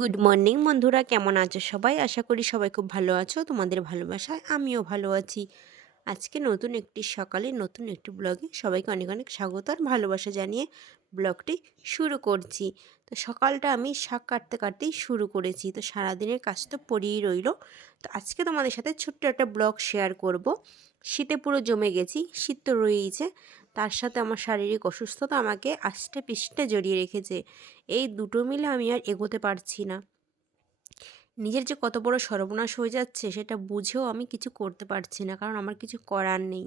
Good morning বন্ধুরা। কেমন আছো সবাই? আশা করি সবাই খুব ভালো আছো। তোমাদের ভালোবাসায় আমিও ভালো আছি। আজকে নতুন একটি সকালে নতুন একটি ব্লগে সবাইকে অনেক অনেক স্বাগত আর ভালোবাসা জানিয়ে ব্লগটি শুরু করছি। তো সকালটা আমি শাক কাটতে কাটতেই শুরু করেছি। তো সারাদিনের কাজ তো পড়েই রইল। তো আজকে তোমাদের সাথে ছোট্ট একটা ব্লগ শেয়ার করব। শীতে পুরো জমে গেছি, শীত তো রয়েইছে। তার সাথে আমার শারীরিক অসুস্থতা আমাকে আষ্টে পিষ্টে জড়িয়ে রেখেছে। এই দুটো মিলে আমি আর এগোতে পারছি না। নিজের যে কত বড় সর্বনাশ হয়ে যাচ্ছে সেটা বুঝেও আমি কিছু করতে পারছি না, কারণ আমার কিছু করার নেই।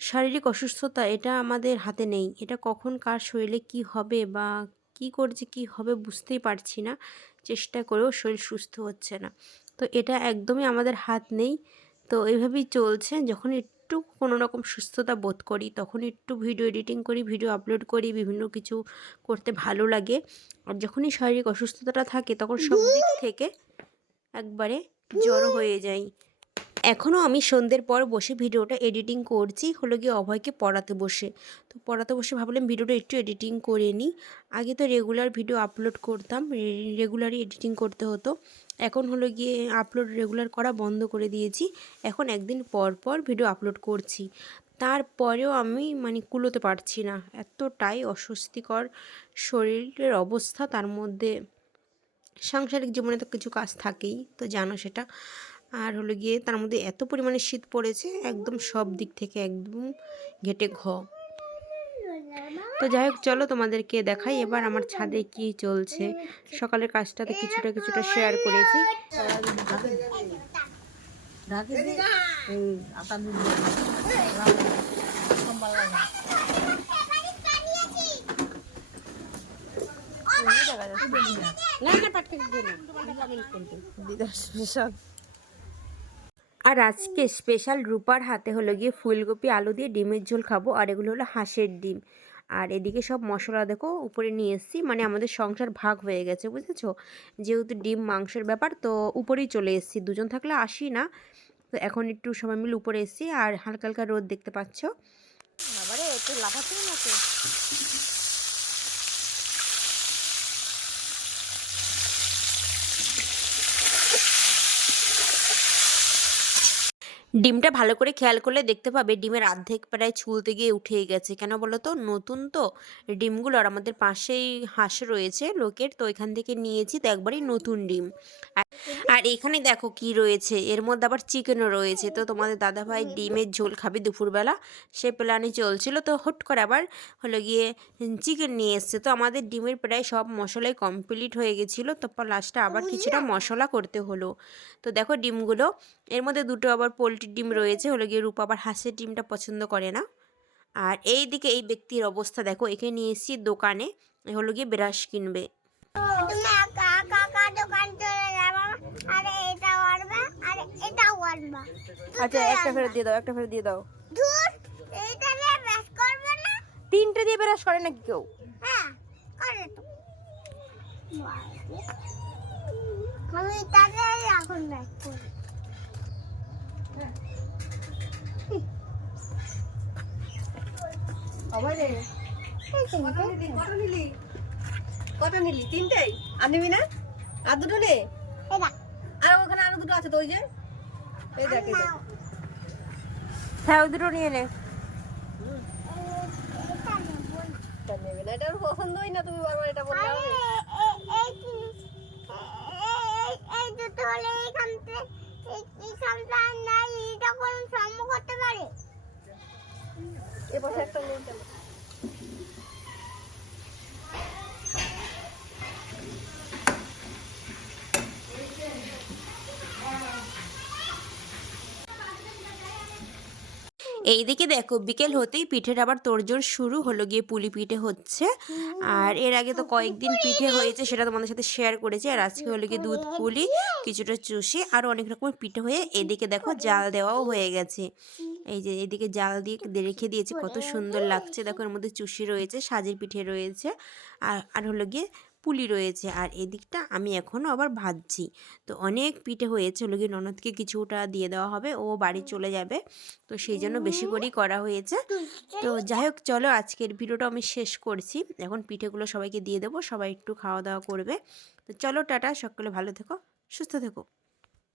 শারীরিক অসুস্থতা এটা আমাদের হাতে নেই। এটা কখন কার শরীরে কি হবে বা কি করছে, কি হবে বুঝতেই পারছি না। চেষ্টা করেও শরীর সুস্থ হচ্ছে না। তো এটা একদমই আমাদের হাত নেই। তো এইভাবেই চলছে। যখন একটু কোনো রকম সুস্থতা বোধ করি, তখন একটু ভিডিও এডিটিং করি ভিডিও আপলোড করি, বিভিন্ন কিছু করতে ভালো লাগে। আর যখনই শারীরিক অসুস্থতাটা থাকে, তখন সব দিক থেকে একবারে জড়ো হয়ে যাই এখনও আমি সন্ধ্যের পর বসে ভিডিওটা এডিটিং করছি। হলো গিয়ে অভয়কে পড়াতে বসে। তো পড়াতে বসে ভাবলাম ভিডিওটা একটু এডিটিং করে নিই। আগে তো রেগুলার ভিডিও আপলোড করতাম রেগুলারই এডিটিং করতে হতো। এখন হলো গিয়ে আপলোড রেগুলার করা বন্ধ করে দিয়েছি। এখন একদিন পর পর ভিডিও আপলোড করছি। তারপরেও আমি মানে কুলোতে পারছি না। এতটাই অস্বস্তিকর শরীরের অবস্থা। তার মধ্যে সাংসারিক জীবনে তো কিছু কাজ থাকেই, তো জানো সেটা। আর হলো গিয়ে তার মধ্যে এত পরিমাণে শীত পড়েছে একদম সব দিক থেকে একদম ঘেটে ঘ। তো যাই হোক চলো তোমাদেরকে দেখাই এবার আমার ছাদে কি চলছে। সকালের কাজটাতে কিছুটা কিছুটা শেয়ার করেছি। আর আজকে স্পেশাল রূপার হাতে হলো গিয়ে ফুলকপি, আলু দিয়ে ডিমের ঝোল খাব, আর এগুলো হলো হাঁসের ডিম। আর এদিকে সব মশলা দেখো উপরে নিয়ে এসেছি মানে আমাদের সংসার ভাগ হয়ে গেছে, বুঝেছ? যেহেতু ডিম মাংসের ব্যাপার, তো উপরেই চলে এসেছি, দুজন থাকলে আসি না। তো এখন একটু সবাই মিলে উপরে এসেছি, আর হালকা হালকা রোদ দেখতে পাচ্ছ। বাবারে একটু লাফাচ্ছে না ডিমটা ভালো করে খেয়াল করলে দেখতে পাবে ডিমের অর্ধেক প্রায় ছুলতে গিয়ে উঠেই গেছে। কেন বলো তো? নতুন তো ডিমগুলো আর আমাদের পাশেই হাঁস রয়েছে লোকের তো এখান থেকে নিয়েছি তো একবারই নতুন ডিম। আর এখানে দেখো কি রয়েছে এর মধ্যে আবার চিকেনও রয়েছে। তো তোমাদের দাদাভাই ডিমের ঝোল খাবে দুপুরবেলা সে প্ল্যানে চলছিল তো হুট করে আবার হলো গিয়ে চিকেন নিয়ে এসছে। তো আমাদের ডিমের প্রায় সব মশলাই কমপ্লিট হয়ে গেছিল তারপর লাস্টে আবার কিছুটা মশলা করতে হলো। তো দেখো ডিমগুলো এর মধ্যে দুটো আবার পোলট্রির ডিম রয়েছে হলো গিয়ে রূপা আবার হাঁসের ডিমটা পছন্দ করে না। আর এই দিকে এই ব্যক্তির অবস্থা দেখো একে নিয়ে এসেছি দোকানে হলো গিয়ে ব্রাশ কিনবে। তুমি একা একা একা দোকান চলে যাব আর এটা করবে আর এটা করবে আচ্ছা একটা ফেরত দিয়ে দাও একটা ফেরত দিয়ে দাও। তিনটে দিয়ে ব্রাশ করে নাকি কেউ? হ্যাঁ করে তো। আমি তাকে এখন ব্যাস করি কত নিলি তিনটেই আর নিবি না আর দুটো নে আর ওখানে আরও দুটো আছে তো ওই যে এই দেখ হ্যাঁ ওই দুটো নিয়ে নে নেব না। এটা পছন্দই না তুমি বারবার এটা হবে এ- এই সন্তান এই- এই- এই সম্ভব হলে এইখান থেকে এই- এইখানটা নাই এটা কোন সম্মুখ হতে পারে? এ একটা নিয়ে এইদিকে দেখো বিকেল হতেই পিঠের আবার তোড়জোড় শুরু হলো গিয়ে পুলি পিঠে হচ্ছে। আর এর আগে তো কয়েকদিন পিঠে হয়েছে সেটা তোমাদের সাথে শেয়ার করেছি। আর আজকে হলো গিয়ে দুধ পুলি কিছুটা চুষি আর অনেক রকমের পিঠে হয়ে এদিকে দেখো জাল দেওয়াও হয়ে গেছে। এই যে এদিকে জাল দিয়ে রেখে দিয়েছি কত সুন্দর লাগছে। দেখো এর মধ্যে চুষি রয়েছে সাজের পিঠে রয়েছে। আর আর হলো গিয়ে পুলি রয়েছে। আর এদিকটা আমি এখনও আবার ভাজছি। তো অনেক পিঠে হয়েছে। হলো ননদকে কিছুটা দিয়ে দেওয়া হবে। ও বাড়ি চলে যাবে। তো সেই জন্য বেশি করেই করা হয়েছে। তো যাই হোক, চলো আজকের ভিডিওটা আমি শেষ করছি। এখন পিঠেগুলো সবাইকে দিয়ে দেবো। সবাই একটু খাওয়া দাওয়া করবে। তো চলো, টাটা। সকলে ভালো থেকো, সুস্থ থেকো।